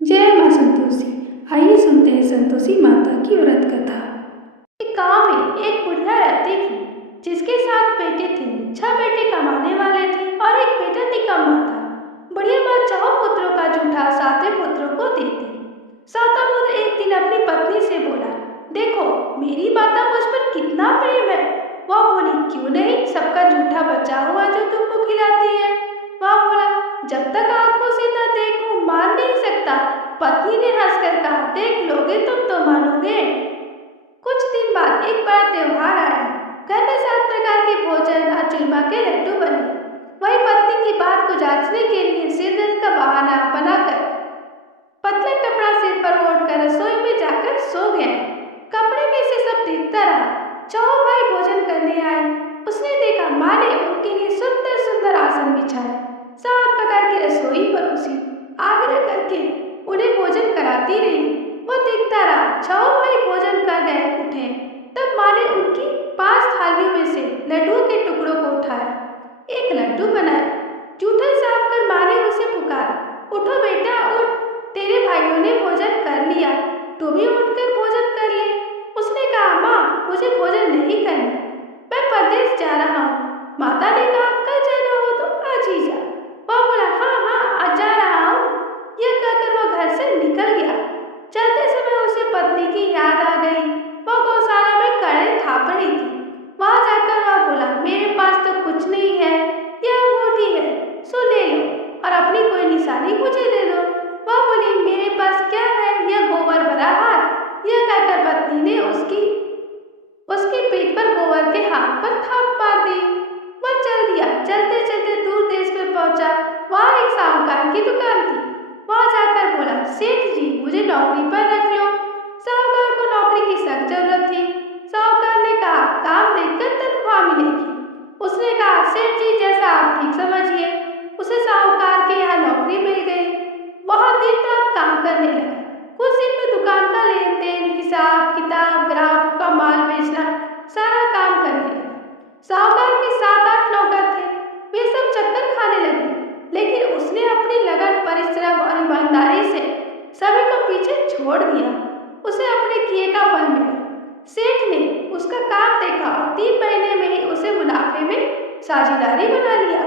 जय माँ संतोषी। आइए सुनते हैं संतोषी माता की व्रत कथा। एक गांव में एक बुढ़िया रहती थी जिसके 7 बेटे थे। 6 बेटे कमाने वाले थे और एक बेटा निकम्मा था। बुढ़िया माँ 4 पुत्रों का जूठा 7वें पुत्र को देती। 7वां पुत्र एक दिन अपनी पत्नी से बोला, देखो मेरी माता मुझ पर कितना प्रेम है। वह बोली, क्यों नहीं, सबका जूठा बचा हुआ जो तुमको खिलाती है। वह बोला, जब तक आंखों से न देखूं मान नहीं सकता। पत्नी ने हंसकर कहा, देख लोगे तुम तो मानोगे। कुछ दिन बाद एक बड़ा त्योहार आया। घर में 7 प्रकार के भोजन और चूरमा के लड्डू बने। वही पत्नी की बात को जांचने के लिए सिर दर्द का बहाना बनाकर पतला कपड़ा सिर पर ओढ़कर रसोई में जाकर सो गया। कपड़े में से सब देखता रहा। 4 भाई भोजन करने आए। उसने देखा माँ ने उनके लिए सुंदर सुंदर आसन बिछाए, 7 प्रकार की रसोई परोसी, आग्रह करके उन्हें भोजन कराती रही। वह देखता रहा। 6 भाई भोजन कर गए उठे, तब माँ ने उनकी 5 थालियों में से लड्डुओं के टुकड़ों को उठाया, एक लड्डू बनाया। जूठा साफ कर माँ ने उसे पुकारा, उठो बेटा उठ, तेरे भाइयों ने भोजन कर लिया, तू भी उठकर भोजन कर ले। उसने कहा, माँ मुझे भोजन नहीं करना, मैं परदेश जा रहा हूँ। माता ने कहा, कल जाना हो तो आज ही जा। वह बोला, हाँ हाँ आज जा रहा हूँ। यह कहकर वह घर से निकल गया। चलते समय उसे पत्नी की याद आ गई। वह गौशाला में कड़े थाप रही थी। वहां जाकर वह बोला, मेरे पास तो कुछ नहीं है, यह अंगूठी है, सो ले लो और अपनी कोई निशानी मुझे दे दो। वह बोली, मेरे पास क्या है, यह गोबर भरा हाथ। यह कहकर पत्नी ने उसकी पीठ पर गोबर के हाथ पर थाप मार दी। वह चल दिया। चलते चलते दूर देश में पहुंचा। वहां एक साहूकार की दुकान थी। वहां जाकर बोला, सेठ जी मुझे नौकरी पर रख लो। साहूकार को नौकरी की सख्त जरूरत थी। साहूकार ने कहा, काम देखकर तनख्वाह मिलेगी। उसने कहा, सेठ जी जैसा आप ठीक समझिए। उसे साहूकार के यहाँ नौकरी मिल गई। वहां दिन रात काम करने लगा। कुछ दिन में दुकान का लेन देन, हिसाब किताब, ग्राहकों का माल बेचना, सारा काम करने लगा। साहूकार के 7-8 नौकर थे। वे सब चक्कर खाने लगे, लेकिन उसने अपनी लगन, परिश्रम और ईमानदारी से सभी को पीछे छोड़ दिया। उसे अपने किए का फल मिला। सेठ ने उसका काम देखा और 3 महीने में ही उसे मुनाफे में साझेदारी बना लिया।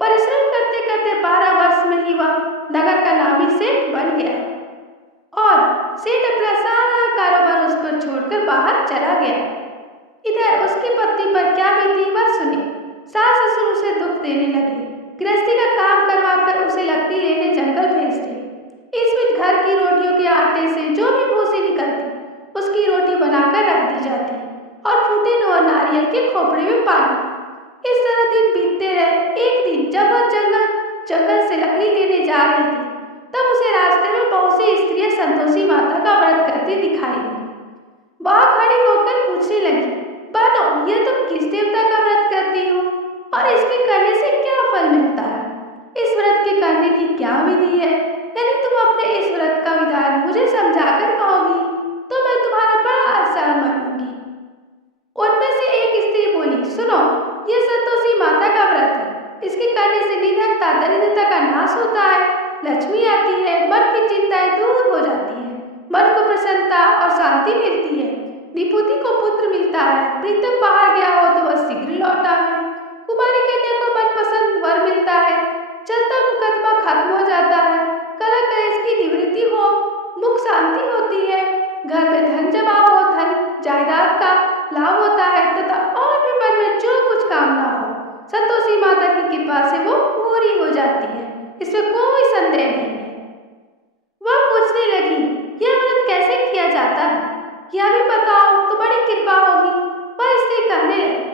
परिश्रम करते करते 12 वर्ष में ही वह नगर का नामी सेठ बन गया और सेठ अपना सारा कारोबार उस पर छोड़कर बाहर चला गया। इधर उसकी पत्नी पर क्या बीती वह सुनी। सास ससुर उसे दुख देने लगे। गृहस्थी का काम करवाकर उसे लकड़ी लेने जंगल भेजते। इस बीच घर की रोटियों के आटे से जो भी भूसी निकलती उसकी रोटी बनाकर रख दी जाती और फूटे हुए नारियल के खोपड़े में पानी। इस तरह दिन बीतते रहे। एक दिन जब वह जंगल से लकड़ी लेने जा रही थी, तब उसे रास्ते में बहुत सी स्त्रियां संतोषी माता का व्रत करती दिखाई दी। वह खड़ी होकर पूछने लगी, बहनों यह तुम किस देवता का व्रत करती हो और इसके करने से क्या फल मिलता है? इस व्रत के करने की क्या विधि है? यदि तुम अपने इस व्रत का विधान मुझे समझाकर कहोगी तो मैं तुम्हारा बड़ा एहसान मानूंगी। उनमें से एक स्त्री बोली, सुनो, यह संतोषी माता का व्रत है। इसके करने से निधनता, दरिद्रता का नाश होता है, लक्ष्मी आती है, मन की चिंताएं दूर हो जाती है, मन को प्रसन्नता और शांति मिलती है, निपुति को पुत्र मिलता है, प्रीतम बाहर गया हो तो वह शीघ्र लौट आवे, कुमारी कन्या को मनपसंद वर मिलता है, चलता मुकदमा खत्म हो जाता है, कलह कलेश की निवृत्ति हो, मुख शांति होती है, घर में धन जमा हो, धन जायदाद का लाभ होता है तथा और भी मन में जो कुछ कामना हो संतोषी माता की कृपा से वो पूरी हो जाती है। इसमें कोई संदेह नहीं है। वह पूछने लगी, यह व्रत कैसे किया जाता है, यह भी बताओ तो बड़ी कृपा होगी। वह इससे कहने लगी,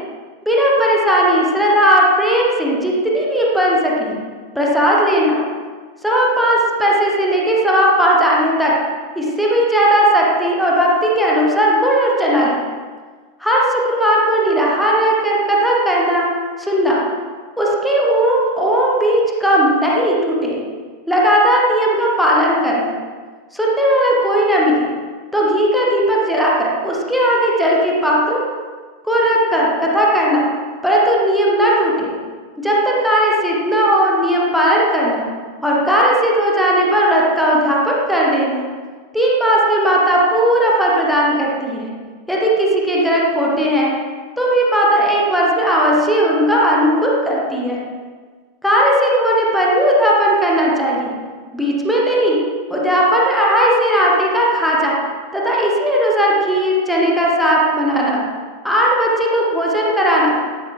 बिना परेशानी, श्रद्धा और प्रेम से जितनी भी बन सके प्रसाद लेना, 5.25 पैसे से लेकर 5.25 आने तक, इससे भी ज्यादा शक्ति और भक्ति के अनुसार गुड़ और चना। हर शुक्रवार को निराहार रहकर कथा कहना सुनना, उसके ओम बीज कम नहीं टूटे, लगातार नियम का पालन करना, सुनने वाला कोई न मिले तो घी का दीपक जलाकर उसके आगे जल के पात्र को रखकर कथा कहना, परंतु नियम न टूटे। जब तक कार्य सिद्ध न हो नियम पालन करना और कार्य सिद्ध हो जाने पर व्रत का उद्यापन यदि किसी के ग्रह खोटे हैं तो भी माता 1 वर्ष में अवश्य उनका अनुकूल करती है। कार्य सिद्ध होने पर ही उद्यापन करना चाहिए, बीच में नहीं। उद्यापन में 2.5 सेर आटे का खाजा तथा इसी अनुसार खीर चने का साग बनाना, 8 बच्चे को भोजन कराना,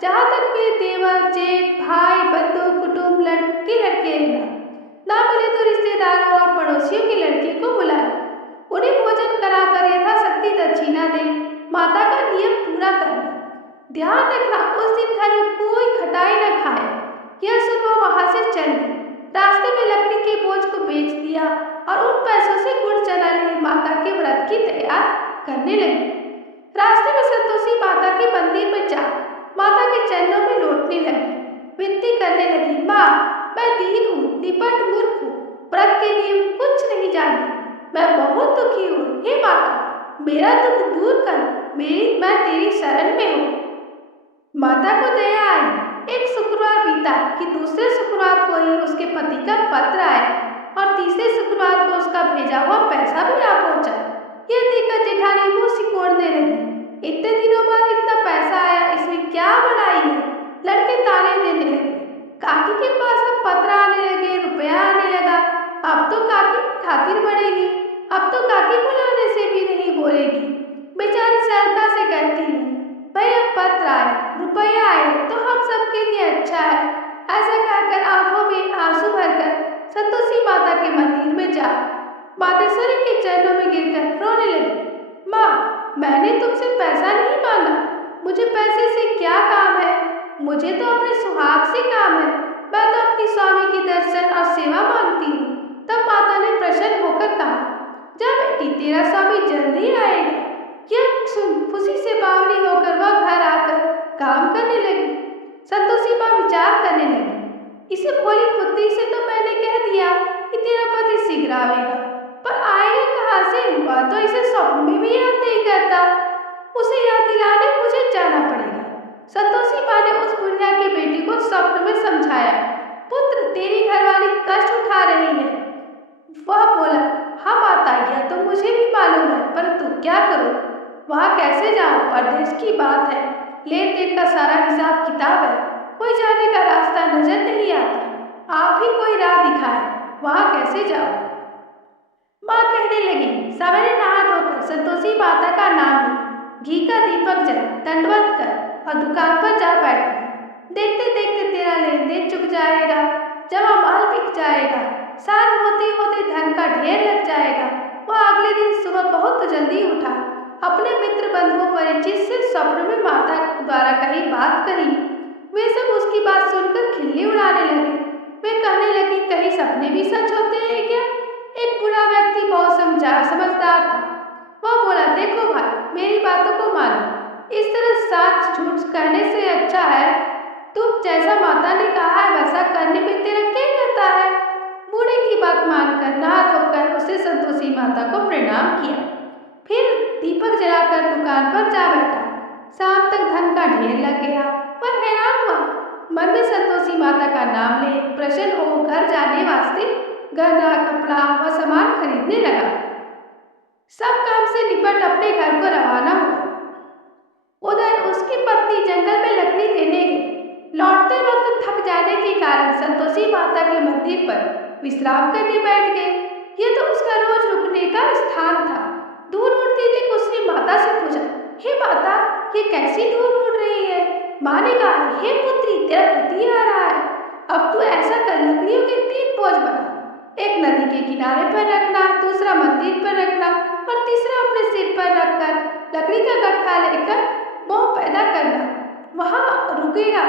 जहाँ तक मेरे देवर जेठ भाई बंधु कुटुंब लड़के लड़के ना मिले तो रिश्तेदारों और पड़ोसियों के लड़के को बुलाए, उन्हें भोजन कराकर यथाशक्ति दक्षिणा दे, माता का नियम पूरा करना। ध्यान रखना उस दिन घर में कोई खटाई न खाए। यह सुन वो वहां से चल दी। रास्ते में लकड़ी के बोझ को बेच दिया और उन पैसों से गुड़ चना ले माता के व्रत की तैयार करने लगी। रास्ते में संतोषी माता के मंदिर में जा माता के चरणों में लौटने लगी, विनती करने लगी, माँ मैं दीन हूँ, निपट मूर्ख हूँ, व्रत के नियम कुछ नहीं जानती, मैं बहुत दुखी हूँ। हे माता मेरा दुख दूर कर, मैं तेरी शरण में हूँ। माता को दया आई। एक शुक्रवार बीता कि दूसरे शुक्रवार को ही उसके पति का पत्र आया और तीसरे शुक्रवार को उसका भेजा हुआ पैसा भी आ पहुंचा। यह देखकर जेठानी मुंह सिकोड़ने लगी, इतने दिनों बाद इतना पैसा आया, इसमें क्या बड़ाई है। लड़के ताने देने लगे, काकी के पास अब पत्र आने लगे, रुपया आने लगा, अब तो काकी खातिर बढ़ेगी, अब तो काकी बुलाने से भी नहीं बोलेगी। बेचारी सरलता से कहती है, भाई अब पत्र आए, रुपया आए तो हम सबके लिए अच्छा है। ऐसा कहकर आंखों में आंसू भरकर संतोषी माता के मंदिर में जा मातेश्वरी के चरणों में गिरकर रोने लगी। माँ मैंने तुमसे पैसा नहीं मांगा, मुझे पैसे से क्या काम है, मुझे तो अपने सुहाग से काम है, मैं तो अपनी स्वामी की दर्शन और सेवा मांगती हूँ। तब माता ने प्रसन्न होकर कहा, जा बेटी तेरा स्वामी जल्दी आएगा। यह सुन खुशी से बावली होकर वह घर आकर काम करने लगी। संतोषी माँ विचार करने लगी, इसे भोली बुद्धि से तो मैंने कह दिया कि तेरा पति शीघ्र आएगा, पर आएगा कहाँ से, वह तो इसे स्वप्न में भी याद नहीं करता, उसे याद दिलाने मुझे जाना पड़ेगा। संतोषी माँ ने उस बुढ़िया की बेटी को स्वप्न में समझाया, पुत्र तेरी घरवाली कष्ट उठा रही है। वह बोला, हाँ माता यह तो मुझे भी मालूम है, परंतु क्या करूं, वहाँ कैसे जाऊं, परदेश की बात है, लेन देन का सारा हिसाब किताब है, कोई जाने का रास्ता नजर नहीं आता, आप ही कोई राह दिखाए, वहाँ कैसे जाऊं। माँ कहने लगी, सवेरे नहा धोकर संतोषी माता का नाम ले, घी का दीपक जला, दंडवत कर और दुकान पर जा बैठना। देखते देखते तेरा लेन देन चुक जाएगा, जमा माल बिक जाएगा, सांझ होते होते धन का ढेर लग जाएगा। वह अगले दिन सुबह बहुत जल्दी उठा, अपने मित्र बंधुओं परिचित से स्वप्न में माता द्वारा कही बात कही। वे सब उसकी बात सुनकर खिल्ली उड़ाने लगे। वे कहने लगी, कहीं सपने भी सच होते हैं क्या। एक बूढ़ा व्यक्ति बहुत समझदार था। वह बोला, देखो भाई मेरी बातों को मानो, इस तरह सच झूठ कहने से अच्छा है तुम जैसा माता ने कहा है वैसा करने में तेरा क्या कहता है। बूढ़े की बात मानकर नहा धोकर उसे संतोषी माता को प्रणाम किया, फिर दीपक जलाकर दुकान पर जा बैठा। शाम तक धन का ढेर लग गया। वह हैरान हुआ, मन में संतोषी माता का नाम ले प्रसन्न हो घर जाने वास्ते गहना कपड़ा व सामान खरीदने लगा। सब काम से निपट अपने घर को रवाना हुआ। उधर उसकी पत्नी जंगल में लकड़ी लेने गई। लौटते वक्त थक जाने के कारण संतोषी माता के मंदिर पर विश्राम करने बैठ गए। यह तो उसका रोज रुकने का स्थान था। दूर उड़ती देख उसने माता से पूछा, हे माता ये कैसी दूर उड़ रही है। माँ ने कहा, हे पुत्री तेरा पति आ रहा है, अब तू ऐसा कर लकड़ियों के 3 बोझ बना, एक नदी के किनारे पर रखना, दूसरा मंदिर पर रखना और तीसरा अपने सिर पर रखकर लकड़ी का गट्ठा लेकर मोह पैदा करना, वहाँ रुकेगा।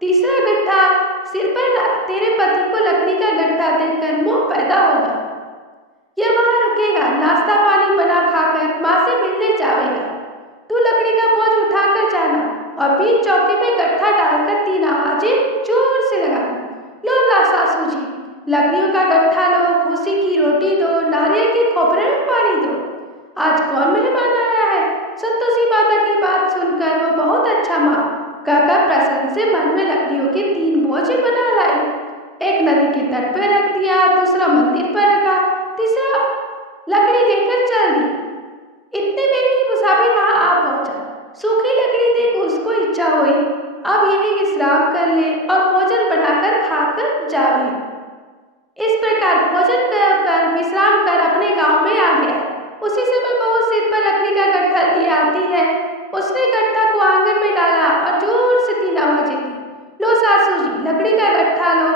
तीसरा गट्ठा सिर पर रख, तेरे पति को लकड़ी का गट्ठा देकर मोह पैदा होगा। यह वहाँ रुकेगा, नाश्ता पानी बना खाकर माँ से मिलने जाएगा। तू लकड़ी का बोझ उठाकर जाना और बीच चौके में गट्ठा डालकर 3 आवाजें जोर से लगाना। लो ना सासू जी, लकड़ियों का गट्ठा लो, भूसी की रोटी दो, नारियल के खोपरे में पानी दो। आज कौन मेहमान आया है। संतोषी माता की बात सुनकर वो बहुत अच्छा माँ कहकर प्रसन्न से मन में लकड़ियों के 3 बोझ बना लाई। एक नदी के तट पर रख दिया, दूसरा मंदिर पर रखा, तीसरा लकड़ी लेकर चल दी। इतने में ही मुसाफिर वहां भोजन कर विश्राम कर अपने गांव में आ गया। उसी समय बहू सिर पर लकड़ी का गट्ठा लिए आती है। उसने गट्ठा को आंगन में डाला और जोर से 3 आवाजें दी। लो सासू जी, लकड़ी का गट्ठा लो,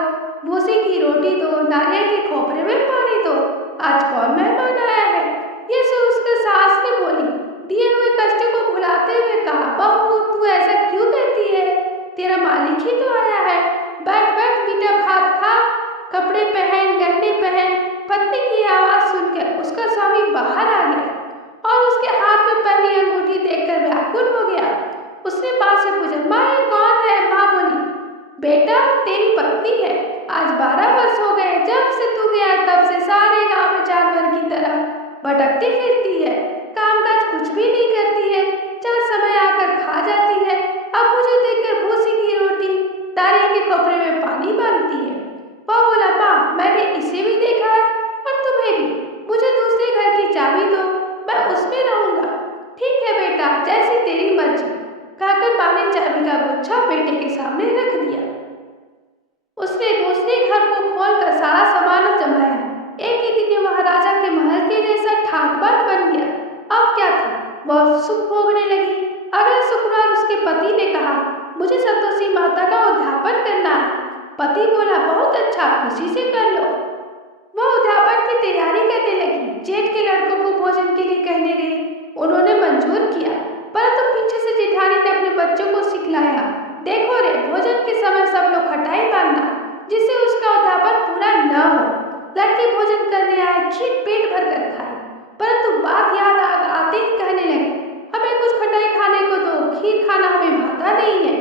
भूसी की रोटी दो, नारियल के खोपरे में पानी दो, आज कौन मेहमान आया है। ये सुन उसके सास ने बोली, दिए हुए कष्ट को भुलाते हुए कहा, बहू तू ऐसा क्यों कहती है, तेरा मालिक ही तो आया है। बैठ बैठ मीठा भात खा, कपड़े पहन, गहने पहन। पत्नी की आवाज सुनकर उसका स्वामी बाहर आ गया और उसके हाथ में पहनी अंगूठी देखकर व्याकुल हो गया। उसने माँ से पूछा, माँ ये कौन है। माँ बोली, बेटा तेरी पत्नी है, आज 12 वर्ष हो गए, जब से तू गया तब से सारे गांव में जानवर की तरह भटकती फिरती है, कामकाज कुछ भी नहीं करती है, चार समय आकर खा जाती है, अब मुझे देखकर भूसी की रोटी, नारियल के खोपरे में पानी मांगती है। वह बोला, माँ मैंने इसे भी देखा है और तुम्हें भी, मुझे दूसरे घर की चाबी दो, मैं उसमें रहूंगा। ठीक है बेटा, जैसी तेरी मर्जी, कहकर माँ ने चाबी का गुच्छा बेटे के सामने रख दिया। उसने दूसरे घर को खोलकर सारा सामान जमाया। एक ही दिन वह राजा के महल के जैसा ठाट बाट बन गया। अब क्या था, वह सुख भोगने लगी। अगले शुक्रवार उसके पति ने कहा, मुझे संतोषी माता का उद्यापन करना है। पति बोला, बहुत अच्छा, खुशी से कर लो। वह उद्यापन की तैयारी करने लगी। जेठ के लड़कों को भोजन के लिए कहने गई। उन्होंने मंजूर किया, परंतु पीछे से जेठानी ने अपने बच्चों को सिखलाया, देखो रे, भोजन के समय सब लोग खटाई मांगना, जिससे उसका उद्यापन पूरा न हो। लड़के भोजन करने आए, खीर पेट भर कर खाए, परंतु बात याद आते ही कहने लगे, हमें कुछ खटाई खाने को दो, खीर खाना हमें भाता नहीं है,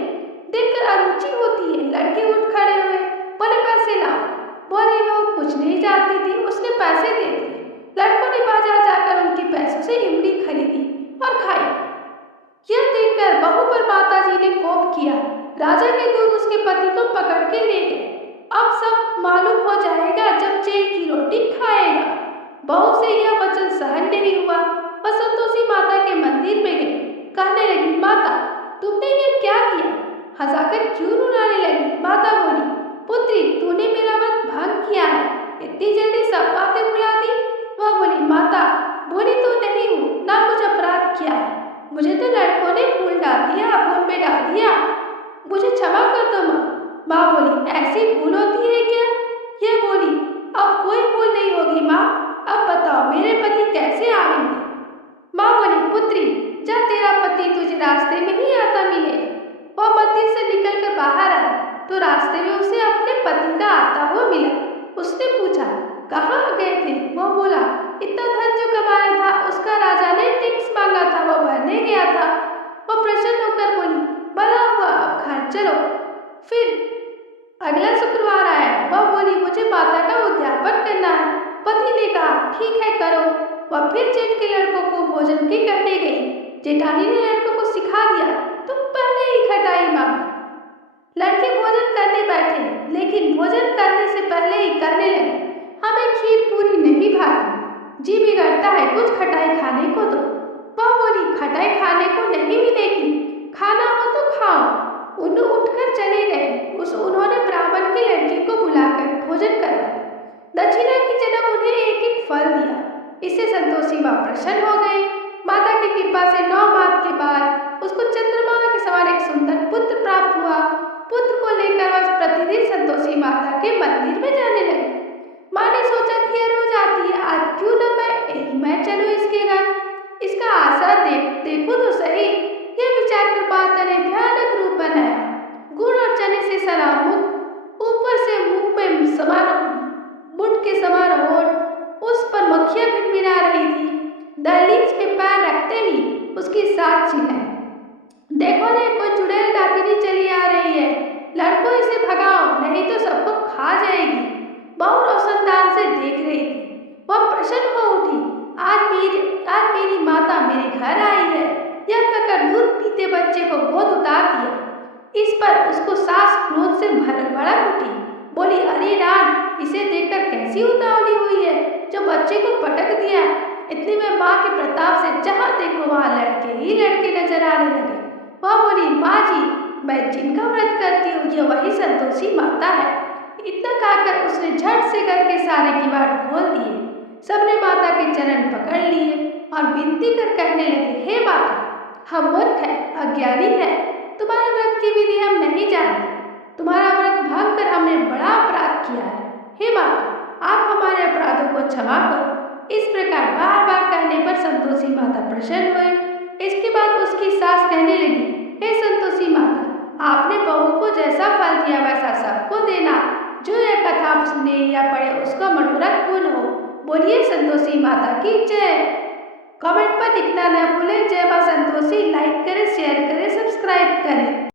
देखकर अरुचि होती है। लड़के उठ खड़े हुए, बोले पैसे लाओ। बोली वो कुछ नहीं जानती थी, उसने पैसे दे दिए। लड़कों ने बाजार जाकर उनके पैसों से इमली खरीदी और खाई। यह देखकर बहू पर माताजी ने कोप किया। राजा के दूत उसके पति को पकड़ के ले गए। अब सब मालूम हो जाएगा जब जेल की रोटी खाएगा। बहू से यह वचन सहन नहीं हुआ। वह संतोषी माता के मंदिर में गई, कहने लगी, माता तुमने ये क्या किया, हंसाकर क्यों रुलाने लगी। माता बोली, पुत्री तूने मेरा व्रत भंग किया है, इतनी जल्दी सब बातें भुला दी। वह बोली, माता भूली तो नहीं हूँ, ना कुछ अपराध किया है, मुझे तो लड़कों ने भूल में डाल दिया, मुझे क्षमा कर दो माँ। माँ बोली, ऐसी भूल होती है क्या। यह बोली, अब कोई भूल नहीं होगी माँ, अब बताओ मेरे पति कैसे आएंगे। माँ बोली, पुत्री जा, तेरा पति तुझे रास्ते में ही आता मिलेगा। वह मंदिर से निकलकर बाहर आई तो रास्ते में उसे अपने पति का आता हुआ मिला। उसने पूछा, कहाँ गए थे। वो बोला, इतना धन जो कमाया था उसका राजा ने टैक्स मांगा था, वो भरने गया था। वो प्रसन्न होकर बोली, भला हुआ, अब घर चलो। फिर अगला शुक्रवार आया। वह बोली, मुझे माता का उद्यापन करना है। पति ने कहा, ठीक है करो। वह फिर जेठ के लड़कों को भोजन की करने गई। जेठानी ने लड़कों को सिखा दिया, तुम पहले ही खटाई मांगो। लड़के भोजन करने बैठे, लेकिन भोजन करने से पहले ही कहने लगे, हमें खीर पूरी नहीं भाती, जी बिगड़ता है, कुछ खटाई खाने को दो। वह बोली, खटाई खाने को नहीं मिलेगी, खाना हो तो खाओ। उठकर चले गए। उन्होंने ब्राह्मण की लड़की को बुलाकर भोजन करवाया। दक्षिणा की जगह उन्हें एक एक फल दिया। इससे संतोषी माँ प्रसन्न हो गई। माता की कृपा से 9 माह के बाद उसको चंद्रमा के समान एक सुंदर पुत्र प्राप्त हुआ। पुत्र को लेकर वह प्रतिदिन संतोषी माता के मंदिर में जाने लगी। माँ ने सोचा कि यह रोज आती है, आज क्यों न मैं चलूं इसके घर, इसका आशा देखो तो सही। यह विचार कर माता ने भयानक रूप बनाया। गुड़ और चने से सना मुख, ऊपर से मुंह में समान मुठ के समान होठ, उस पर मक्खियां भिनभिना रही थी। दहलीज पे पैर रखते ही उसकी सांस छिनाई। देखो ने, कोई चुड़ैल डाकिनी चली आ रही है, लड़कों इसे भगाओ नहीं तो सबको खा जाएगी। बहू रोशनदान से देख रही थी। वह प्रसन्न हो उठी, आज मेरी माता मेरे घर आई है। यह कहकर दूध पीते बच्चे को गोद उतार दिया। इस पर उसको सास क्रोध से भड़क उठी, बोली, अरे राम, इसे देखकर कैसी उतावली हुई है जो बच्चे को पटक दिया। इतने में माँ के प्रताप से जहाँ देखो वहाँ लड़के ही लड़के नजर आने लगे। वह बोली, माँ जी, मैं जिनका व्रत करती हूँ ये वही संतोषी माता है। इतना कहकर उसने झट से घर के सारे किवाड़ खोल दिए। सबने माता के चरण पकड़ लिए और विनती कर कहने लगे, हे माता, हम मूर्ख हैं, अज्ञानी हैं, तुम्हारे व्रत की विधि हम नहीं जानते। तुम्हारा व्रत भंग कर हमने बड़ा अपराध किया है। हे माता, आप हमारे अपराधों को क्षमा करो। इस प्रकार बार बार कहने पर संतोषी माता प्रसन्न हुई। इसके बाद उसकी सास कहने लगी, हे संतोषी माता, आपने बहू को जैसा फल दिया वैसा सबको देना। जो यह कथा सुने या पढ़े उसका मनोरथ पूर्ण हो। बोलिए संतोषी माता की जय। कमेंट पर लिखना न भूलें। जय मां संतोषी। लाइक करें, शेयर करें, सब्सक्राइब करें।